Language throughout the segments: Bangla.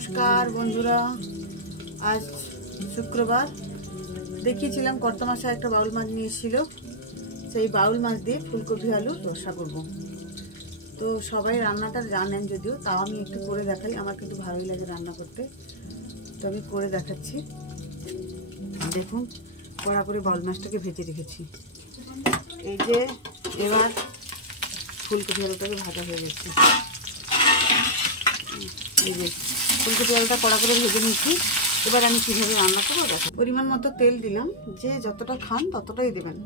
নমস্কার বন্ধুরা, আজ শুক্রবার। দেখিয়েছিলাম কর্তামশা একটা বাউল মাছ নিয়ে এসেছিল, সেই বাউল মাছ দিয়ে ফুলকপি আলু রসা করব। তো সবাই রান্নাটা জানেন যদিও, তাও আমি একটু করে দেখাই, আমার কিন্তু ভালোই লাগে রান্না করতে, তো আমি করে দেখাচ্ছি। দেখুন, কড়া করে বাউল মাছটাকে ভেজে রেখেছি। এই যে এবার ফুলকপি আলুটাকে ভাজা হয়ে গেছে। এই যে ফুলকপি আলুটা কড়া করে ভেজে নিচ্ছি। এবার আমি কীভাবে রান্না করবো দেখো। পরিমাণ মতো তেল দিলাম, যে যতটা খান ততটাই দেবেন।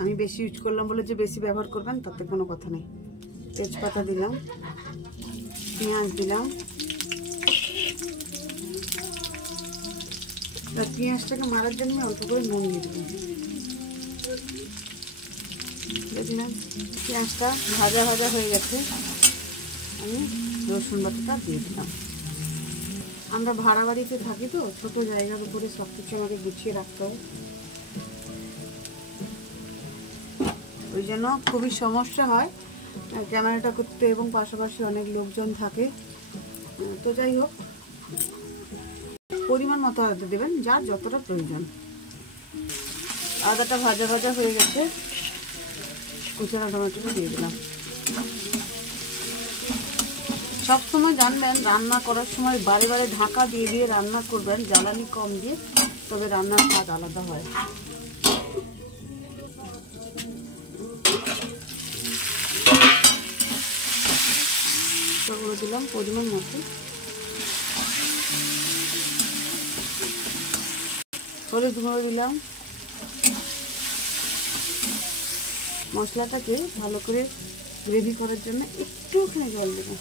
আমি বেশি ইউজ করলাম বলে যে বেশি ব্যবহার করবেন তাতে কোনো কথা নেই। তেজপাতা দিলাম, পেঁয়াজ দিলাম। পেঁয়াজটাকে মারার জন্য অল্প করে নুন দিয়ে দিলাম। দেখলাম পেঁয়াজটা ভাজা ভাজা হয়ে গেছে, আমি রসুন বাটাটা দিয়ে দিলাম। আমরা ভাড়া বাড়িতে থাকি তো, ছোট জায়গার উপরে সব কিছু আমাকে গুছিয়ে রাখতে হয়, ওই জন্য খুবই সমস্যা হয় ক্যামেরাটা করতে, এবং পাশাপাশি অনেক লোকজন থাকে। তো যাই হোক, পরিমাণ মতো আদা দেবেন, যার যতটা প্রয়োজন। আদাটা ভাজা ভাজা হয়ে গেছে, কুচানো টমেটোটা দিয়ে দিলাম। সবসময় জানবেন, রান্না করার সময় বারে বারে ঢাকা দিয়ে দিয়ে রান্না করবেন, জ্বালানি কম দিয়ে, তবে রান্নার স্বাদ আলাদা হয়। ওগুলো দিলাম পরিমাণ মতো। হলুদ গুঁড়ো দিলাম। মশলাটাকে ভালো করে গ্রেভি করার জন্য একটুখানি জল দেবো।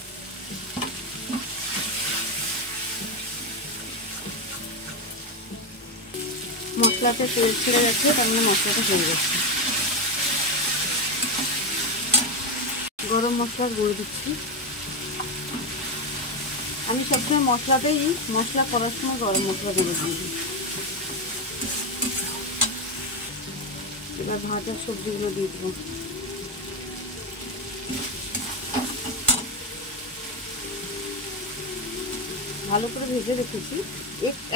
মশলাতে তেল ছেড়ে গেছে, তার মানে মশলাটা হয়ে গেছে। গরম মশলার গুঁড়ো দিচ্ছি। আমি সবসময় মশলাতেই, মশলা করার সময় গরম মশলা গুঁড়ো দিয়ে দিই। এবার ভাজা সবজিগুলো দিয়ে দেবো। ভালো করে ভেজে রেখেছি,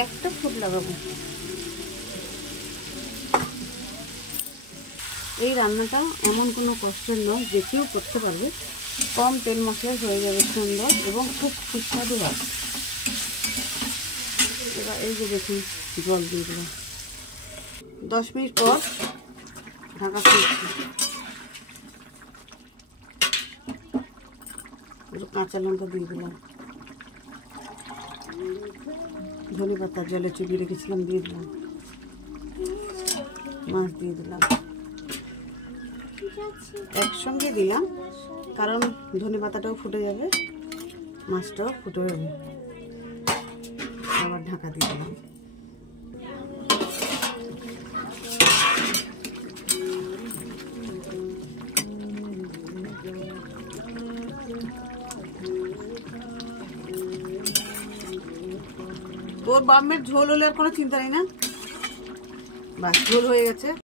একটা ফুট লাগাবো। এই রান্নাটা এমন কোনো কষ্টের নয়, যে কেউ করতে পারবে। কম তেল মশলায় হয়ে যাবে সুন্দর, এবং খুব সুস্বাদু হয়। এবার এই যে দেখুন, জল দিয়ে দিলাম। 10 মিনিট পর ঢাকা খুলছি। কাঁচা লঙ্কা দিয়ে দিলাম, ধনে পাতা জলে চুবিয়ে রেখেছিলাম দিয়ে দিলাম, মাছ দিয়ে দিলাম। একসঙ্গে দিলাম, কারণ ধনে পাতাটাও ফুটে যাবে, মাছটাও ফুটে যাবে। আবার ঢাকা দিয়ে দিলাম। তোর বামের ঝোল হলে আর কোনো চিন্তা নেই না, বাস ঝোল হয়ে গেছে।